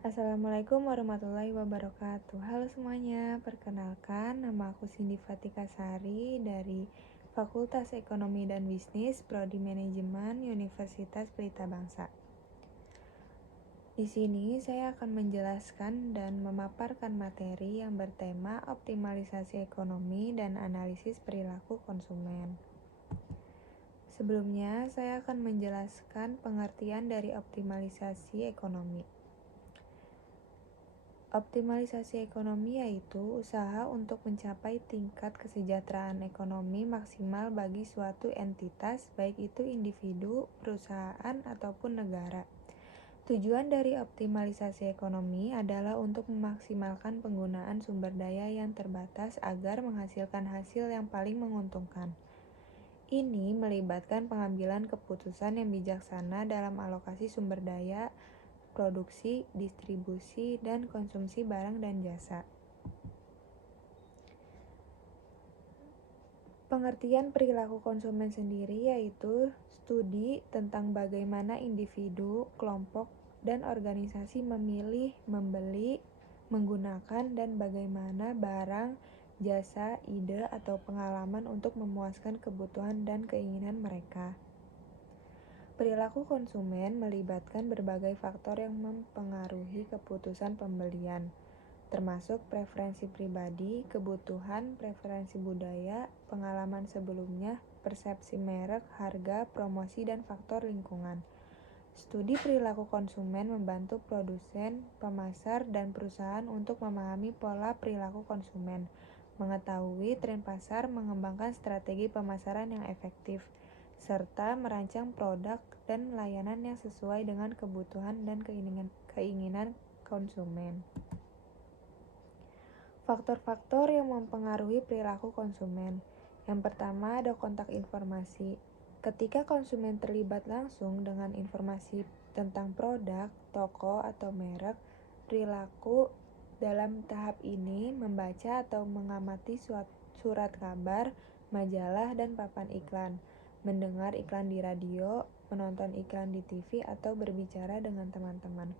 Assalamualaikum warahmatullahi wabarakatuh. Halo semuanya, perkenalkan nama aku Cindy Fatika Sari dari Fakultas Ekonomi dan Bisnis, Prodi Manajemen, Universitas Pelita Bangsa. Di sini saya akan menjelaskan dan memaparkan materi yang bertema optimalisasi ekonomi dan analisis perilaku konsumen. Sebelumnya, saya akan menjelaskan pengertian dari optimalisasi ekonomi. Optimalisasi ekonomi yaitu usaha untuk mencapai tingkat kesejahteraan ekonomi maksimal bagi suatu entitas, baik itu individu, perusahaan, ataupun negara. Tujuan dari optimalisasi ekonomi adalah untuk memaksimalkan penggunaan sumber daya yang terbatas agar menghasilkan hasil yang paling menguntungkan. Ini melibatkan pengambilan keputusan yang bijaksana dalam alokasi sumber daya, produksi, distribusi, dan konsumsi barang dan jasa. Pengertian perilaku konsumen sendiri yaitu studi tentang bagaimana individu, kelompok, dan organisasi memilih, membeli, menggunakan, dan bagaimana barang, jasa, ide, atau pengalaman untuk memuaskan kebutuhan dan keinginan mereka. Perilaku konsumen melibatkan berbagai faktor yang mempengaruhi keputusan pembelian, termasuk preferensi pribadi, kebutuhan, preferensi budaya, pengalaman sebelumnya, persepsi merek, harga, promosi, dan faktor lingkungan. Studi perilaku konsumen membantu produsen, pemasar, dan perusahaan untuk memahami pola perilaku konsumen, mengetahui tren pasar, mengembangkan strategi pemasaran yang efektif, serta merancang produk dan layanan yang sesuai dengan kebutuhan dan keinginan konsumen. Faktor-faktor yang mempengaruhi perilaku konsumen. Yang pertama ada kontak informasi. Ketika konsumen terlibat langsung dengan informasi tentang produk, toko, atau merek, perilaku dalam tahap ini membaca atau mengamati surat kabar, majalah, dan papan iklan, mendengar iklan di radio, menonton iklan di TV, atau berbicara dengan teman-teman.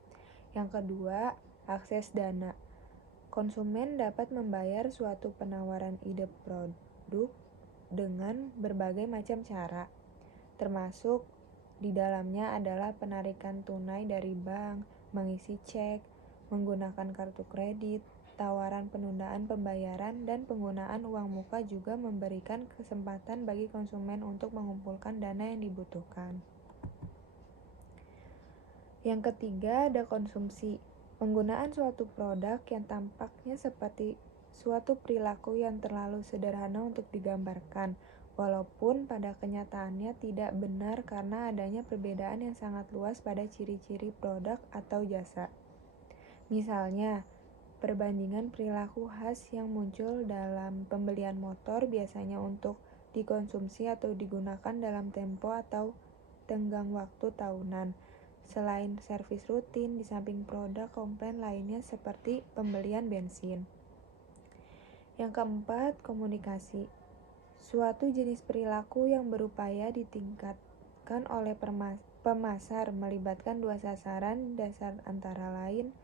Yang kedua, akses dana. Konsumen dapat membayar suatu penawaran ide produk dengan berbagai macam cara, termasuk di dalamnya adalah penarikan tunai dari bank, mengisi cek, menggunakan kartu kredit, tawaran penundaan pembayaran, dan penggunaan uang muka juga memberikan kesempatan bagi konsumen untuk mengumpulkan dana yang dibutuhkan. Yang ketiga ada konsumsi. Penggunaan suatu produk yang tampaknya seperti suatu perilaku yang terlalu sederhana untuk digambarkan, walaupun pada kenyataannya tidak benar karena adanya perbedaan yang sangat luas pada ciri-ciri produk atau jasa. Misalnya, perbandingan perilaku khas yang muncul dalam pembelian motor biasanya untuk dikonsumsi atau digunakan dalam tempo atau tenggang waktu tahunan. Selain servis rutin, di samping produk komplain lainnya seperti pembelian bensin. Yang keempat, komunikasi. Suatu jenis perilaku yang berupaya ditingkatkan oleh pemasar melibatkan dua sasaran dasar antara lain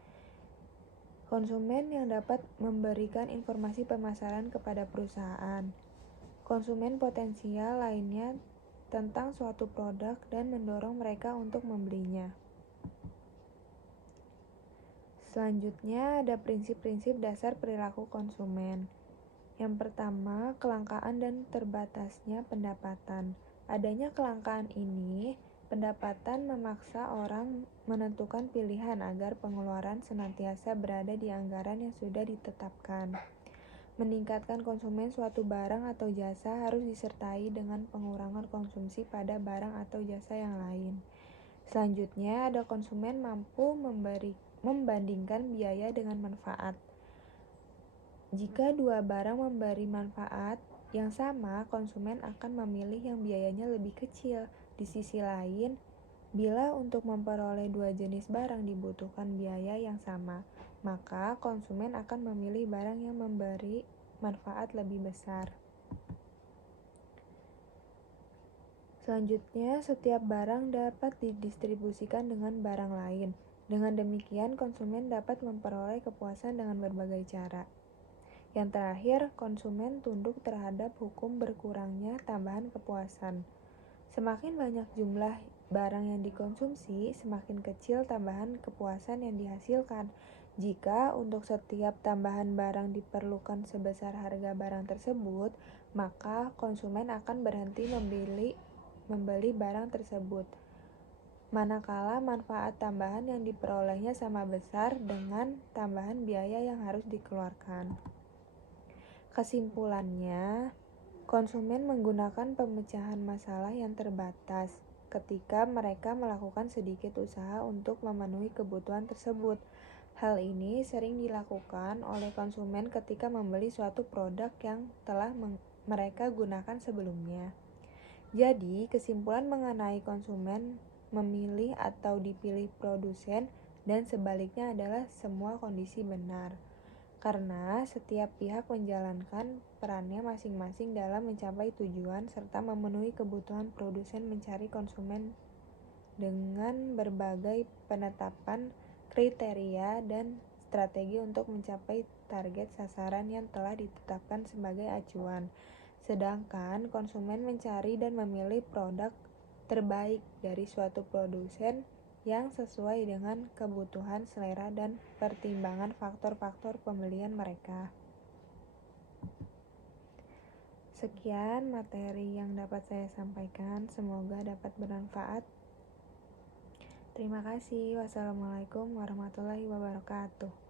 konsumen yang dapat memberikan informasi pemasaran kepada perusahaan, konsumen potensial lainnya tentang suatu produk dan mendorong mereka untuk membelinya. Selanjutnya ada prinsip-prinsip dasar perilaku konsumen. Yang pertama, kelangkaan dan terbatasnya pendapatan. Adanya kelangkaan ini, pendapatan memaksa orang menentukan pilihan agar pengeluaran senantiasa berada di anggaran yang sudah ditetapkan. Meningkatkan konsumen suatu barang atau jasa harus disertai dengan pengurangan konsumsi pada barang atau jasa yang lain. Selanjutnya, ada konsumen mampu membandingkan biaya dengan manfaat. Jika dua barang memberi manfaat yang sama, konsumen akan memilih yang biayanya lebih kecil. Di sisi lain, bila untuk memperoleh dua jenis barang dibutuhkan biaya yang sama, maka konsumen akan memilih barang yang memberi manfaat lebih besar. Selanjutnya, setiap barang dapat didistribusikan dengan barang lain. Dengan demikian, konsumen dapat memperoleh kepuasan dengan berbagai cara. Yang terakhir, konsumen tunduk terhadap hukum berkurangnya tambahan kepuasan. Semakin banyak jumlah barang yang dikonsumsi, semakin kecil tambahan kepuasan yang dihasilkan. Jika untuk setiap tambahan barang diperlukan sebesar harga barang tersebut, maka konsumen akan berhenti membeli barang tersebut. Manakala manfaat tambahan yang diperolehnya sama besar dengan tambahan biaya yang harus dikeluarkan. Kesimpulannya, konsumen menggunakan pemecahan masalah yang terbatas ketika mereka melakukan sedikit usaha untuk memenuhi kebutuhan tersebut. Hal ini sering dilakukan oleh konsumen ketika membeli suatu produk yang telah mereka gunakan sebelumnya. Jadi, kesimpulan mengenai konsumen memilih atau dipilih produsen dan sebaliknya adalah semua kondisi benar. Karena setiap pihak menjalankan perannya masing-masing dalam mencapai tujuan serta memenuhi kebutuhan produsen mencari konsumen dengan berbagai penetapan kriteria dan strategi untuk mencapai target sasaran yang telah ditetapkan sebagai acuan. Sedangkan konsumen mencari dan memilih produk terbaik dari suatu produsen yang sesuai dengan kebutuhan, selera, dan pertimbangan faktor-faktor pembelian mereka. Sekian materi yang dapat saya sampaikan, semoga dapat bermanfaat. Terima kasih. Wassalamualaikum warahmatullahi wabarakatuh.